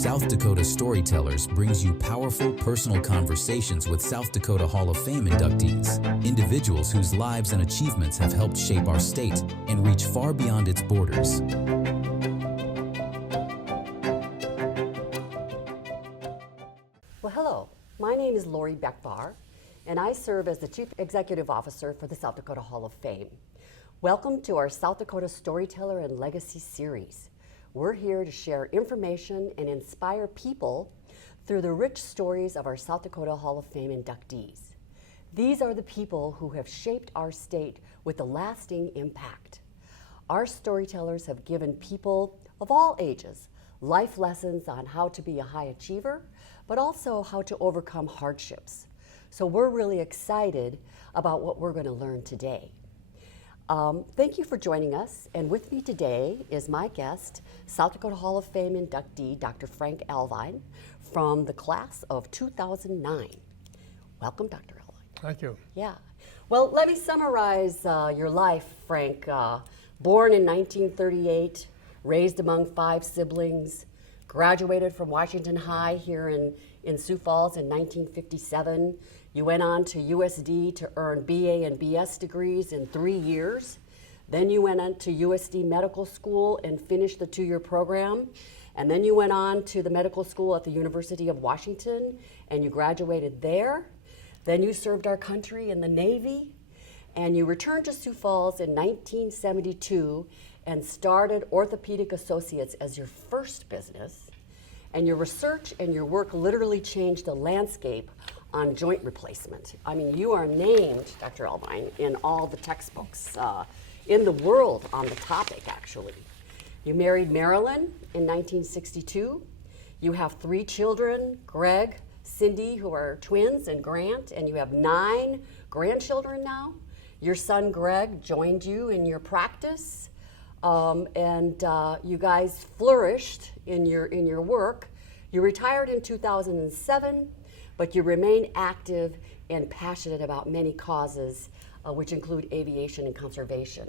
South Dakota Storytellers brings you powerful personal conversations with South Dakota Hall of Fame inductees, individuals whose lives and achievements have helped shape our state and reach far beyond its borders. Well, hello. My name is Laurie Becvar, and I serve as the Chief Executive Officer for the South Dakota Hall of Fame. Welcome to our South Dakota Storyteller and Legacy Series. We're here to share information and inspire people through the rich stories of our South Dakota Hall of Fame inductees. These are the people who have shaped our state with a lasting impact. Our storytellers have given people of all ages life lessons on how to be a high achiever, but also how to overcome hardships. So we're really excited about what we're going to learn today. Thank you for joining us, and with me today is my guest, South Dakota Hall of Fame inductee, Dr. Frank Alvine, from the class of 2009. Welcome, Dr. Alvine. Thank you. Yeah. Well, let me summarize your life, Frank. Born in 1938, raised among 5 siblings, graduated from Washington High here in Sioux Falls in 1957. You went on to USD to earn BA and BS degrees in 3 years. Then you went on to USD Medical School and finished the 2-year program. And then you went on to the medical school at the University of Washington and you graduated there. Then you served our country in the Navy and you returned to Sioux Falls in 1972 and started Orthopedic Associates as your first business. And your research and your work literally changed the landscape on joint replacement. I mean, you are named, Dr. Alvine, in all the textbooks in the world on the topic, actually. You married Marilyn in 1962. You have 3 children, Greg, Cindy, who are twins, and Grant, and you have 9 grandchildren now. Your son, Greg, joined you in your practice, and you guys flourished in your work. You retired in 2007, but you remain active and passionate about many causes, which include aviation and conservation.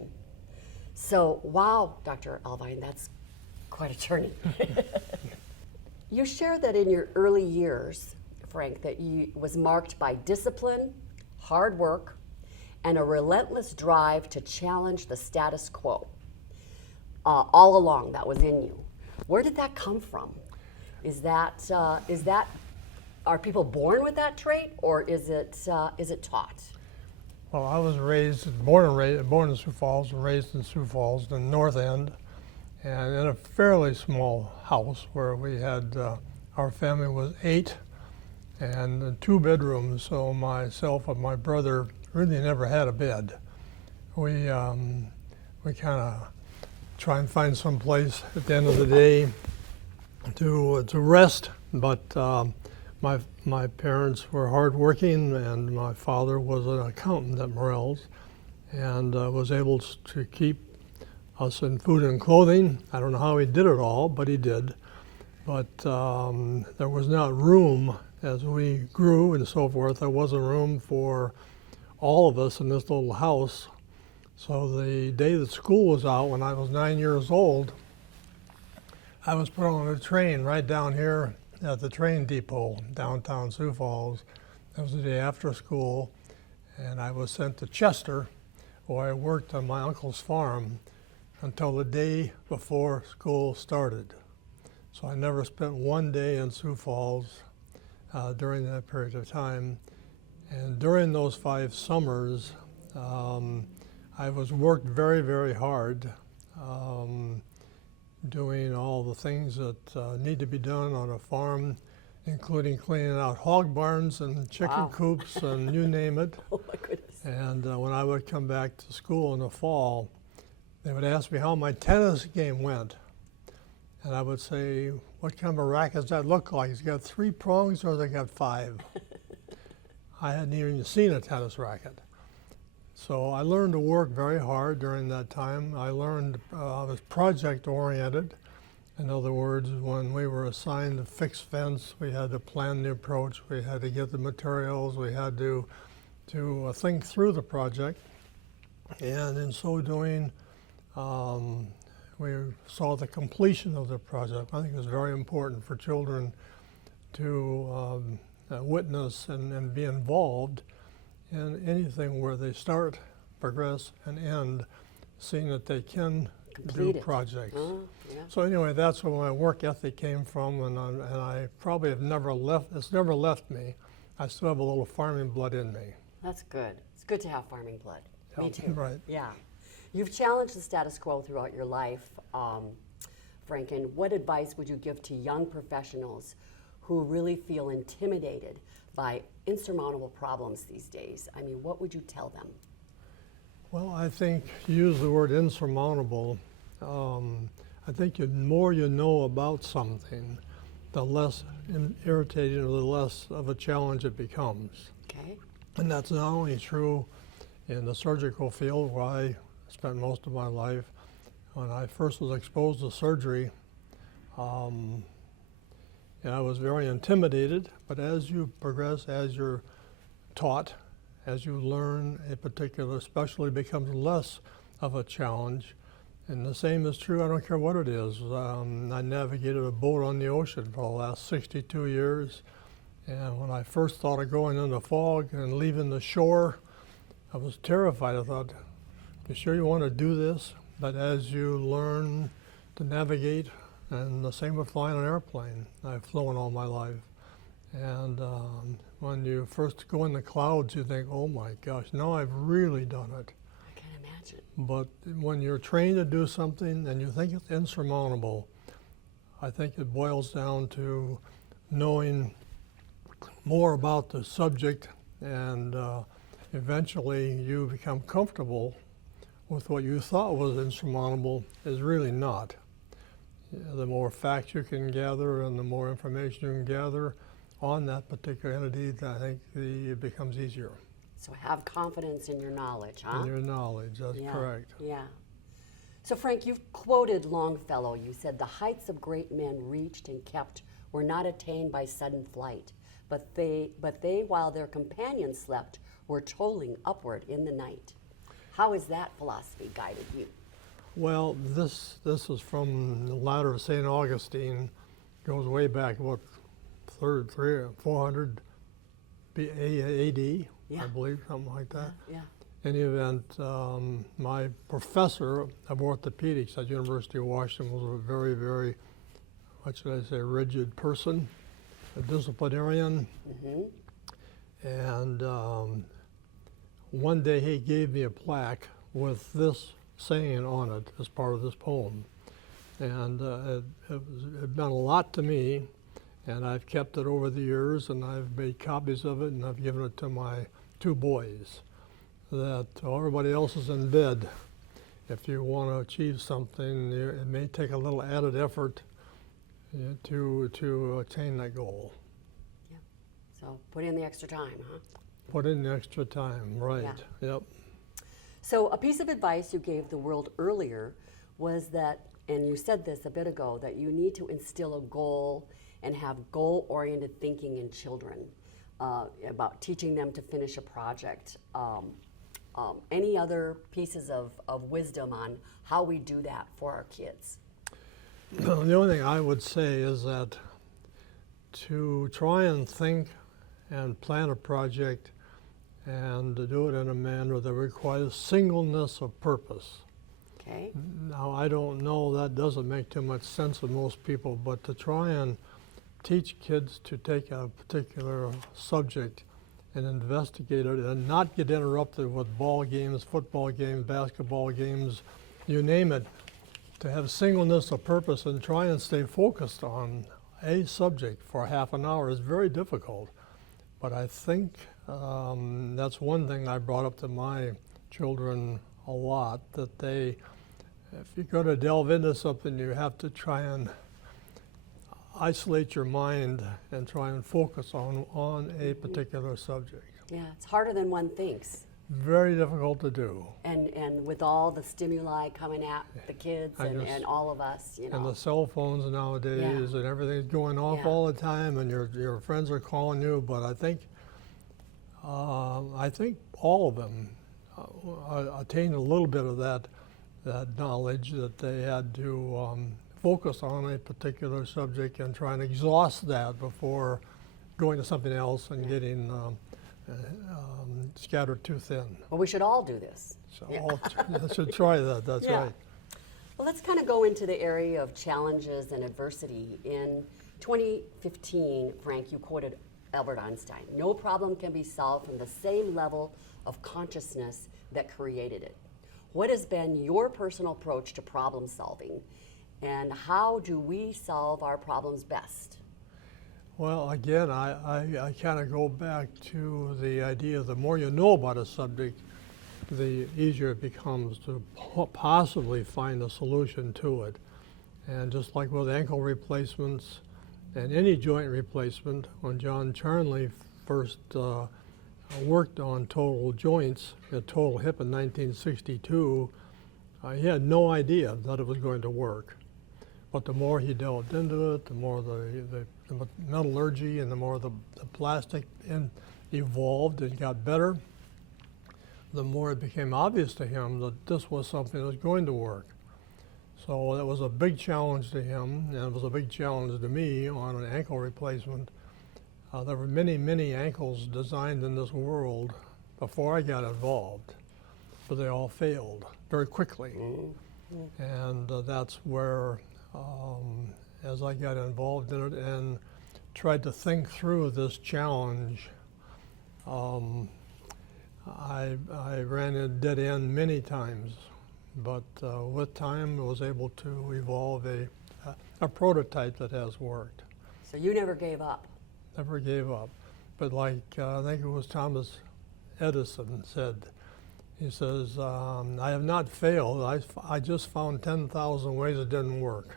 So, wow, Dr. Alvine, that's quite a journey. You shared that in your early years, Frank, that you was marked by discipline, hard work, and a relentless drive to challenge the status quo. All along, that was in you. Where did that come from? Are people born with that trait, or is it taught? Well, I was born in Sioux Falls and raised in Sioux Falls, the North End, and in a fairly small house where we had, our family was 8 and 2 bedrooms, so myself and my brother really never had a bed. We kind of try and find some place at the end of the day to rest, but my parents were hardworking, and my father was an accountant at Morrell's and was able to keep us in food and clothing. I don't know how he did it all, but he did. But there was not room as we grew and so forth. There wasn't room for all of us in this little house. So the day that school was out, when I was 9 years old, I was put on a train right down here at the train depot, downtown Sioux Falls. That was the day after school, and I was sent to Chester, where I worked on my uncle's farm until the day before school started. So I never spent one day in Sioux Falls during that period of time. And during those 5 summers, I was worked very, very hard, doing all the things that need to be done on a farm, including cleaning out hog barns and chicken coops and you name it. Oh my goodness. And when I would come back to school in the fall, they would ask me how my tennis game went. And I would say, what kind of a racket does that look like? Has it got 3 prongs or has it got 5? I hadn't even seen a tennis racket. So I learned to work very hard during that time. I learned I was project oriented. In other words, when we were assigned to fix fence, we had to plan the approach, we had to get the materials, we had to think through the project. And in so doing, we saw the completion of the project. I think it was very important for children to witness and be involved in anything where they start, progress, and end, seeing that they can Complete do it. projects. Yeah. So anyway, that's where my work ethic came from, and I probably have never left. It's never left me. I still have a little farming blood in me. That's good. It's good to have farming blood. Me Yeah, too. right. Yeah. You've challenged the status quo throughout your life, Franken. What advice would you give to young professionals who really feel intimidated by insurmountable problems these days? I mean, what would you tell them? Well, I think you use the word insurmountable. I think the more you know about something, the less irritating or the less of a challenge it becomes. Okay. And that's not only true in the surgical field, where I spent most of my life. When I first was exposed to surgery, and I was very intimidated, but as you progress, as you're taught, as you learn, a particular specialty becomes less of a challenge. And the same is true, I don't care what it is. I navigated a boat on the ocean for the last 62 years. And when I first thought of going in the fog and leaving the shore, I was terrified. I thought, you sure you want to do this? But as you learn to navigate, and the same with flying an airplane. I've flown all my life. And when you first go in the clouds, you think, oh my gosh, now I've really done it. I can imagine. But when you're trained to do something and you think it's insurmountable, I think it boils down to knowing more about the subject, and eventually you become comfortable with what you thought was insurmountable is really not. The more facts you can gather and the more information you can gather on that particular entity, I think it becomes easier. So have confidence in your knowledge, huh? In your knowledge, that's Yeah. correct. Yeah. So Frank, you've quoted Longfellow. You said, "The heights of great men reached and kept were not attained by sudden flight, but they, while their companions slept, were toiling upward in the night." How has that philosophy guided you? Well, this is from the ladder of St. Augustine. Goes way back, what, 400 AD, Yeah. I believe, something like that. Yeah. In any event, my professor of orthopedics at University of Washington was a very, very, what should I say, rigid person, a disciplinarian. And one day he gave me a plaque with this saying on it as part of this poem. And it meant a lot to me, and I've kept it over the years, and I've made copies of it, and I've given it to my 2 boys. That everybody else is in bed. If you want to achieve something, it may take a little added effort to attain that goal. Yeah. So put in the extra time, huh? Put in the extra time, right? Yeah. Yep. So a piece of advice you gave the world earlier was that, and you said this a bit ago, that you need to instill a goal and have goal-oriented thinking in children, about teaching them to finish a project. Any other pieces of wisdom on how we do that for our kids? The only thing I would say is that to try and think and plan a project and to do it in a manner that requires singleness of purpose. Okay. Now, I don't know, that doesn't make too much sense to most people, but to try and teach kids to take a particular subject and investigate it and not get interrupted with ball games, football games, basketball games, you name it, to have singleness of purpose and try and stay focused on a subject for half an hour is very difficult. But I think that's one thing I brought up to my children a lot, that if you're going to delve into something, you have to try and isolate your mind and try and focus on a particular subject. Yeah, it's harder than one thinks. Very difficult to do. And with all the stimuli coming at the kids and all of us, you know. And the cell phones nowadays and everything's going off all the time, and your friends are calling you. But I think all of them attain a little bit of that that knowledge that they had to focus on a particular subject and try and exhaust that before going to something else and getting scattered too thin. Well, we should all do this. So I should try that, that's Yeah. right. Well, let's kind of go into the area of challenges and adversity. In 2015, Frank, you quoted Albert Einstein, "No problem can be solved from the same level of consciousness that created it." What has been your personal approach to problem solving, and how do we solve our problems best? Well, again, I kind of go back to the idea the more you know about a subject, the easier it becomes to possibly find a solution to it. And just like with ankle replacements and any joint replacement, when John Charnley first worked on total joints, a total hip in 1962, he had no idea that it was going to work. But the more he delved into it, the more the metallurgy and the more the plastic evolved and got better, the more it became obvious to him that this was something that was going to work. So that was a big challenge to him, and it was a big challenge to me on an ankle replacement. There were many, many ankles designed in this world before I got involved, but they all failed very quickly. And that's where, as I got involved in it and tried to think through this challenge, I ran a dead end many times, but with time I was able to evolve a prototype that has worked. So you never gave up. Never gave up. But like, I think it was Thomas Edison said, he says, I have not failed, I just found 10,000 ways it didn't work.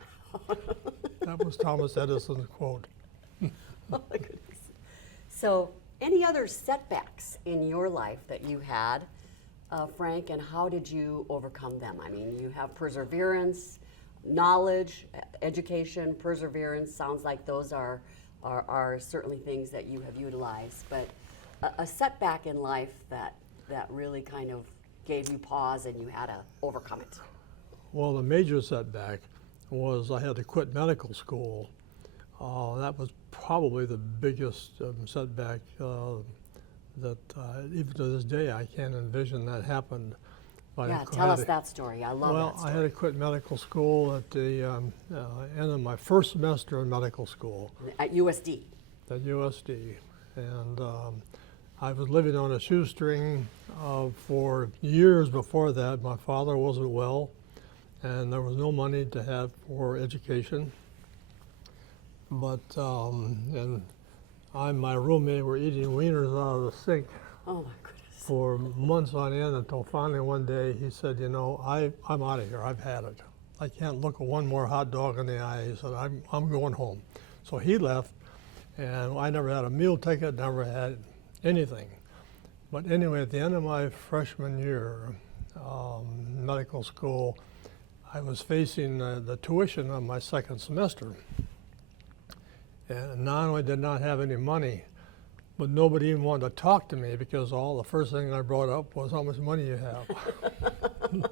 That was Thomas Edison's quote. Oh my goodness. So, any other setbacks in your life that you had, Frank, and how did you overcome them? I mean, you have perseverance, knowledge, education, perseverance. Sounds like those are certainly things that you have utilized. But a setback in life that really kind of gave you pause and you had to overcome it. Well, the major setback was I had to quit medical school. That was probably the biggest setback that even to this day I can't envision that happened. But Yeah, tell us that story. I love that Well, story. I had to quit medical school at the end of my first semester in medical school At USD. at USD. And I was living on a shoestring for years before that. My father wasn't well, and there was no money to have for education. But, and I and my roommate were eating wieners out of the sink Oh my goodness. for months on end until finally one day he said, you know, I'm out of here, I've had it. I can't look at one more hot dog in the eye. He said, I'm going home. So he left, and I never had a meal ticket, never had anything. But anyway, at the end of my freshman year, medical school, I was facing the tuition of my second semester. And not only did not have any money, but nobody even wanted to talk to me because the first thing I brought up was how much money you have.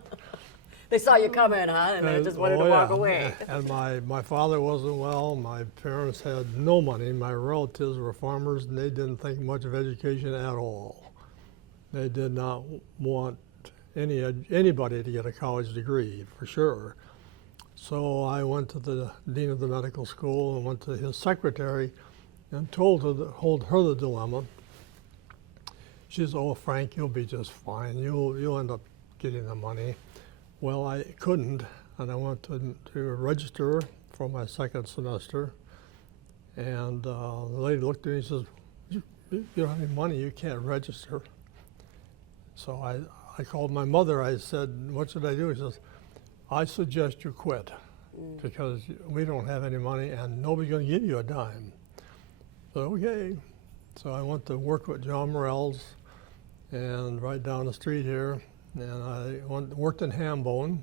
They saw you coming, huh? And they just wanted to walk away. And my father wasn't well. My parents had no money. My relatives were farmers, and they didn't think much of education at all. They did not want anybody to get a college degree, for sure. So I went to the dean of the medical school and went to his secretary and told her the dilemma. She says, "Oh, Frank, you'll be just fine. You'll end up getting the money." Well, I couldn't, and I went to register for my second semester, and the lady looked at me and says, you don't have any money, you can't register. So I called my mother. I said, what should I do? She says, I suggest you quit because we don't have any money and nobody's going to give you a dime. So, okay. So I went to work with John Morell's and right down the street here, and I worked in ham bone,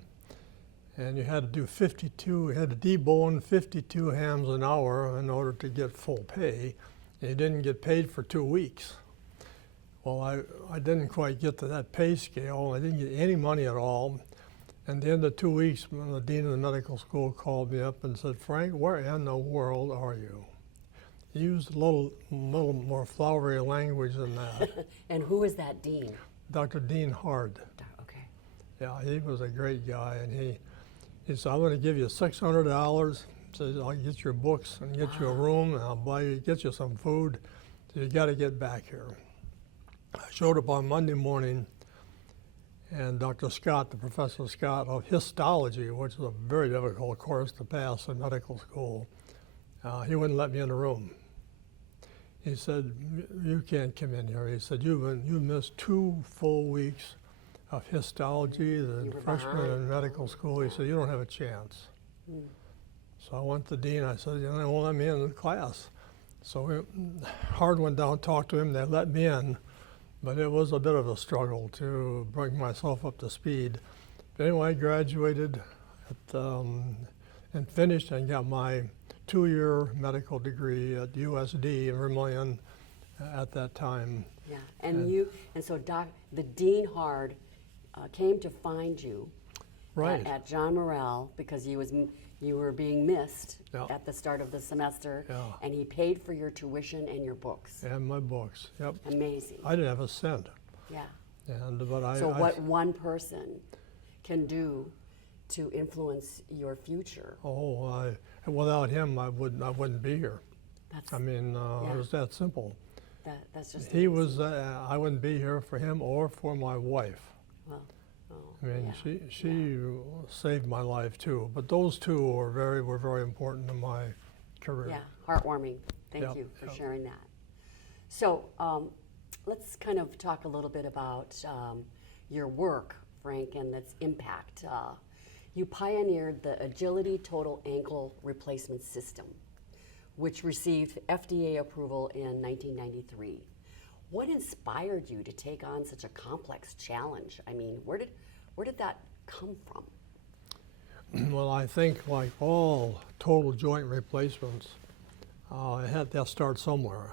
and you had to debone 52 hams an hour in order to get full pay, and you didn't get paid for 2 weeks. Well, I didn't quite get to that pay scale. I didn't get any money at all. And at the end of 2 weeks, when the dean of the medical school called me up and said, "Frank, where in the world are you?" He used a little more flowery language than that. And who is that dean? Dr. Dean Hard. Okay. Yeah, he was a great guy, and he said, "I'm going to give you $600. Says I'll get your books and get you a room, and I'll get you some food. So you got to get back here." I showed up on Monday morning, and Dr. Scott, the Professor Scott of histology, which is a very difficult course to pass in medical school, he wouldn't let me in the room. He said, "You can't come in here." He said, "You missed 2 full weeks of histology, the freshman in medical school." He said, "You don't have a chance." So I went to the dean. I said, "They won't let me in the class." So Hard went down, talked to him. They let me in, but it was a bit of a struggle to bring myself up to speed. But anyway, I graduated and finished and got my 2-year medical degree at USD in Vermillion at that time. Yeah, and so the Dean Hard came to find you Right. at John Morrell because you were being missed Yeah. at the start of the semester, Yeah. and he paid for your tuition and your books. And my books, yep. Amazing. I didn't have a cent. Yeah. But what one person can do to influence your future. Without him, I wouldn't be here. That's, It was that simple. that's just He amazing. was, I wouldn't be here for him or for my wife. Well, She saved my life too. But those two were very important in my career. Yeah, heartwarming. Thank you for sharing that. So let's kind of talk a little bit about your work, Frank, and its impact. You pioneered the Agility Total Ankle Replacement System, which received FDA approval in 1993. What inspired you to take on such a complex challenge? I mean, where did that come from? Well, I think like all total joint replacements, it had to start somewhere.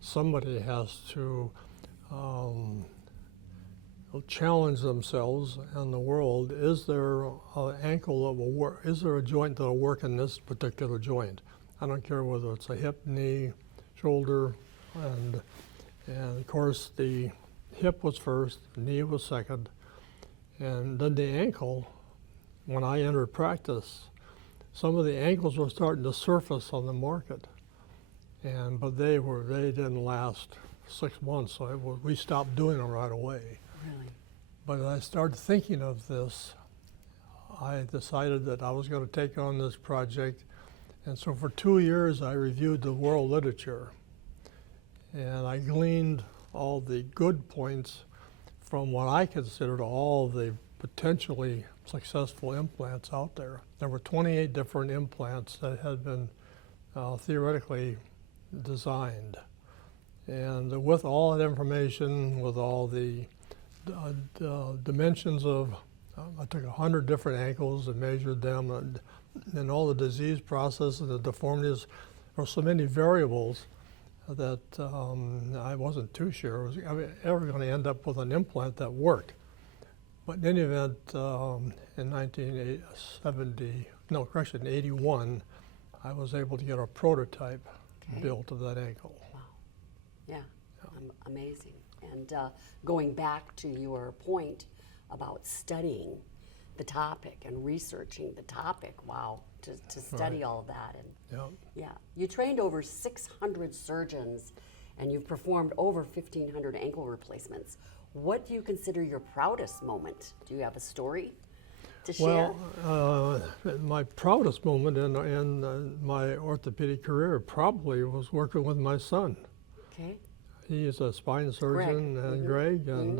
Somebody has to challenge themselves in the world. Is there an ankle that will work? Is there a joint that will work in this particular joint? I don't care whether it's a hip, knee, shoulder, and of course the hip was first, the knee was second, and then the ankle. When I entered practice, some of the ankles were starting to surface on the market, but they didn't last 6 months, so we stopped doing them right away. Really? But as I started thinking of this, I decided that I was going to take on this project, and so for 2 years I reviewed the world literature, and I gleaned all the good points from what I considered all the potentially successful implants out there. There were 28 different implants that had been theoretically designed. And with all that information, with all the dimensions of, I took 100 different ankles and measured them, and all the disease processes, the deformities, there were so many variables that I wasn't too sure I was ever going to end up with an implant that worked. But in any event, in 81, I was able to get a prototype built of that ankle. Wow. Yeah. Amazing. And going back to your point about studying the topic and researching the topic, wow, to study all of that. And you trained over 600 surgeons, and you've performed over 1,500 ankle replacements. What do you consider your proudest moment? Do you have a story to share? Well, my proudest moment in my orthopedic career probably was working with my son. Okay. He is a spine surgeon, and Greg, and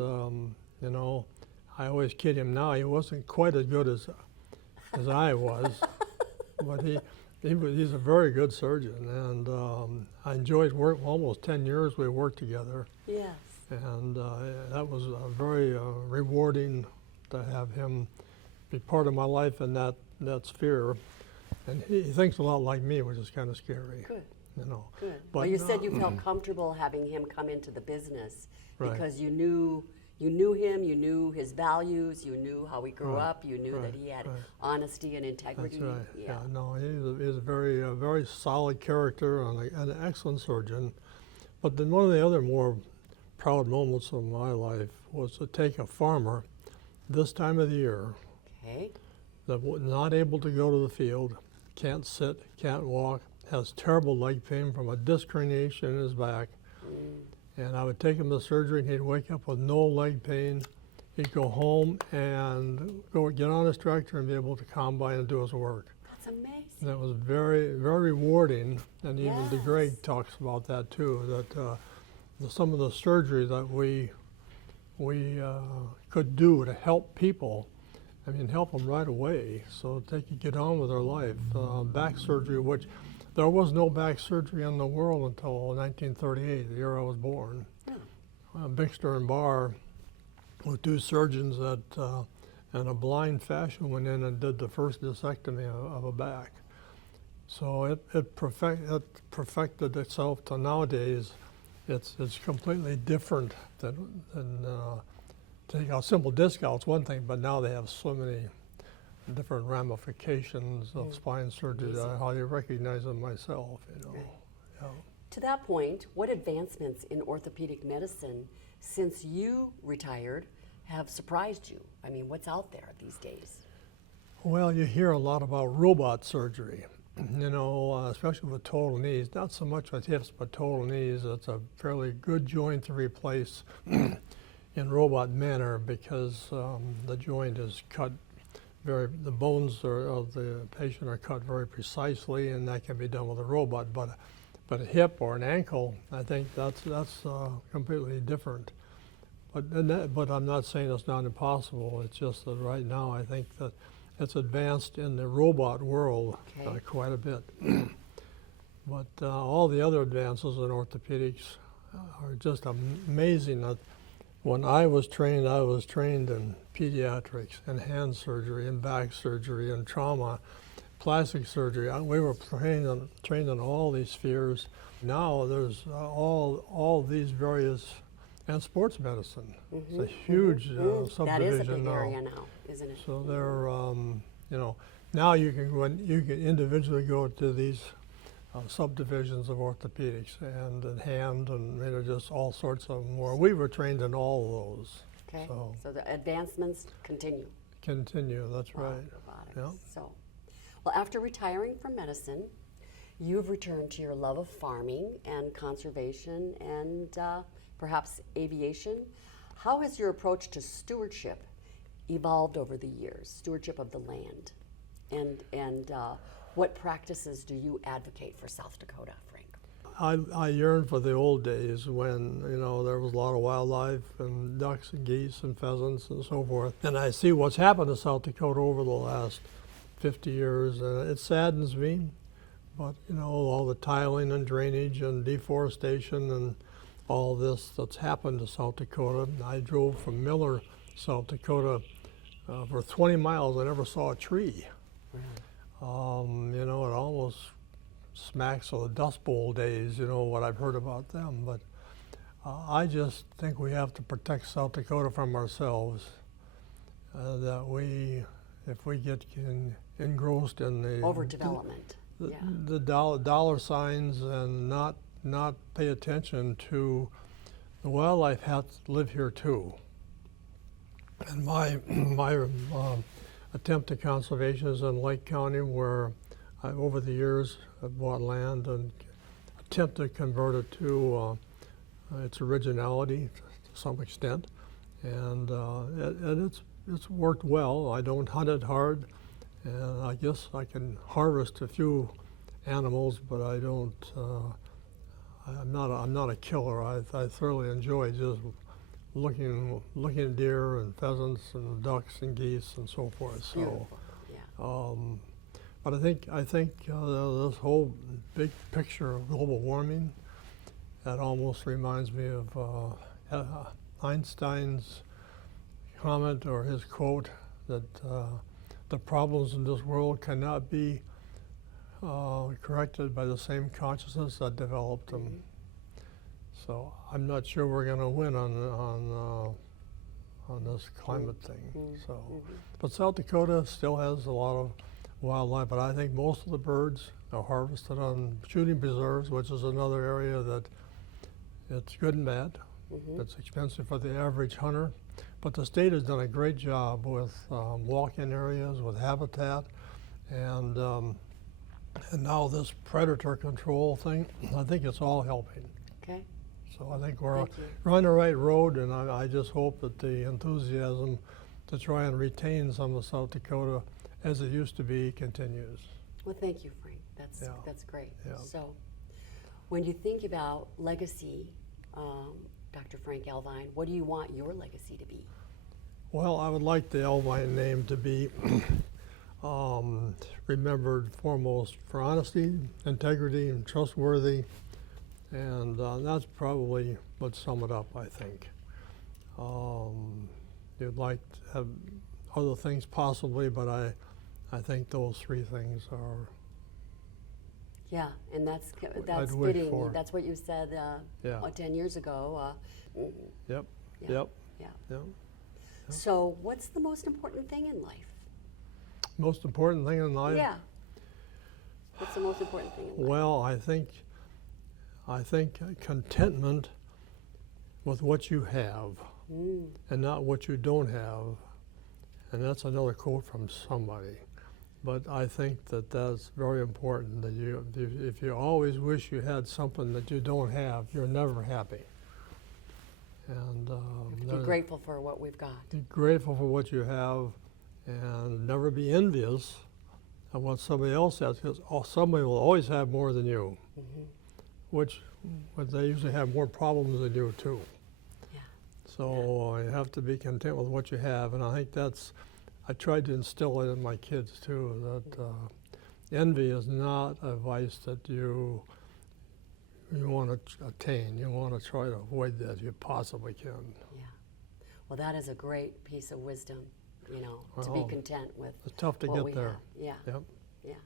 I always kid him now. He wasn't quite as good as I was, but he's a very good surgeon, and I enjoyed work. Almost 10 years we worked together. Yes. And that was very rewarding to have him be part of my life in that sphere. And he thinks a lot like me, which is kind of scary. Good. Good. But you said you felt comfortable having him come into the business because you knew You knew him, you knew his values, you knew how he grew Right, up, you knew that he had honesty and integrity. That's right. Yeah. No, he's a very solid character and an excellent surgeon. But then one of the other more proud moments of my life was to take a farmer this time of the year Okay. that was not able to go to the field, can't sit, can't walk, has terrible leg pain from a disc herniation in his back. And I would take him to surgery and he'd wake up with no leg pain. He'd go home and get on his tractor and be able to combine and do his work. That's amazing. And that was very rewarding. And even Yes. Greg talks about that too, that some of the surgery that we could do to help people, I mean, help them right away so they could get on with their life. Back surgery, which there was no back surgery in the world until 1938, the year I was born. Bixter and Barr, with two surgeons that in a blind fashion went in and did the first discectomy of a back. So it perfected itself to nowadays. It's completely different than take a simple disc out. It's one thing, but now they have so many different ramifications of spine surgery that I hardly recognize them myself. Yeah. To that point, what advancements in orthopedic medicine since you retired have surprised you? I mean, what's out there these days? Well, you hear a lot about robot surgery, especially with total knees. Not so much with hips, but total knees. It's a fairly good joint to replace in robot manner because the joint is cut the bones of the patient are cut very precisely, and that can be done with a robot. But a hip or an ankle, I think that's completely different. But I'm not saying it's not impossible. It's just that right now I think that it's advanced in the robot world quite a bit. But all the other advances in orthopedics are just amazing. When I was trained in pediatrics and hand surgery and back surgery and trauma, plastic surgery. We were trained in all these spheres. Now there's all these various, and sports medicine. It's a huge subdivision That is a big now. area now, isn't it? So they're, now you can individually go to these subdivisions of orthopedics and hand and just all sorts of more. We were trained in all of those. Okay. So the advancements continue. That's right. Robotics. Yeah. So, well, after retiring from medicine, you've returned to your love of farming and conservation and perhaps aviation. How has your approach to stewardship evolved over the years, stewardship of the land? And what practices do you advocate for South Dakota, Frank? I yearn for the old days when, there was a lot of wildlife and ducks and geese and pheasants and so forth. And I see what's happened to South Dakota over the last 50 years, and it saddens me. But, all the tiling and drainage and deforestation and all this that's happened to South Dakota. I drove from Miller, South Dakota, for 20 miles. I never saw a tree. It almost smacks of the Dust Bowl days, what I've heard about them. But I just think we have to protect South Dakota from ourselves. If we get engrossed in the Overdevelopment. the dollar signs and not pay attention to the wildlife has to live here too. And my attempt at conservation is in Lake County, where over the years I've bought land and attempted to convert it to its originality to some extent, and it's worked well. I don't hunt it hard, and I guess I can harvest a few animals, but I don't. I'm not a killer. I thoroughly enjoy just looking at deer and pheasants and ducks and geese and so forth. So, Beautiful. Yeah. but I think this whole big picture of global warming, that almost reminds me of Einstein's comment or his quote that the problems in this world cannot be corrected by the same consciousness that developed them. So I'm not sure we're going to win on on this climate thing. So, but South Dakota still has a lot of wildlife, but I think most of the birds are harvested on shooting preserves, which is another area that it's good and bad. It's expensive for the average hunter, but the state has done a great job with walk-in areas, with habitat, and now this predator control thing, I think it's all helping. Okay. So I think we're on the right road, and I just hope that the enthusiasm to try and retain some of South Dakota as it used to be continues. Well, thank you, Frank. That's great. Yeah. So, when you think about legacy, Dr. Frank Alvine, what do you want your legacy to be? Well, I would like the Alvine name to be remembered foremost for honesty, integrity, and trustworthy, and that's probably would sum it up, I think. You'd like to have other things possibly, but I think those three things are. Yeah, and that's I'd wish fitting. for. That's what you said 10 years ago. Yep. Yeah. Yep. Yeah. So, what's the most important thing in life? Most important thing in life? Yeah. What's the most important thing in life? Well, I think contentment with what you have and not what you don't have. And that's another quote from somebody. But I think that that's very important, that if you always wish you had something that you don't have, you're never happy. And be grateful for what we've got. Be grateful for what you have, and never be envious of what somebody else has, because somebody will always have more than you, but they usually have more problems than you too. Yeah. So you have to be content with what you have, and I think I tried to instill it in my kids too, that envy is not a vice that you want to attain. You want to try to avoid that if you possibly can. Yeah. Well, that is a great piece of wisdom, to be content with it's tough to what get there. Have. Yeah. Yep. Yeah.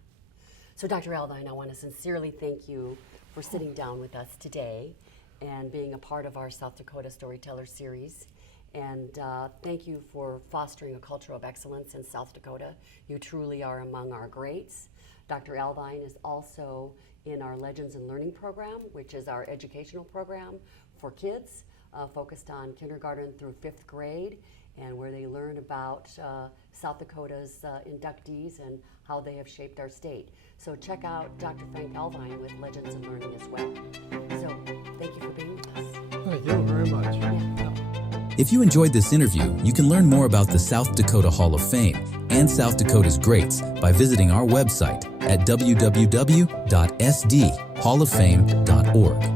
So, Dr. Alvine, I want to sincerely thank you for sitting down with us today and being a part of our South Dakota Storyteller series. And thank you for fostering a culture of excellence in South Dakota. You truly are among our greats. Dr. Alvine is also in our Legends and Learning program, which is our educational program for kids focused on kindergarten through 5th grade, and where they learn about South Dakota's inductees and how they have shaped our state. So check out Dr. Frank Alvine with Legends and Learning as well. So thank you for being with us. Thank you very much. Yeah. If you enjoyed this interview, you can learn more about the South Dakota Hall of Fame and South Dakota's greats by visiting our website at www.sdhalloffame.org.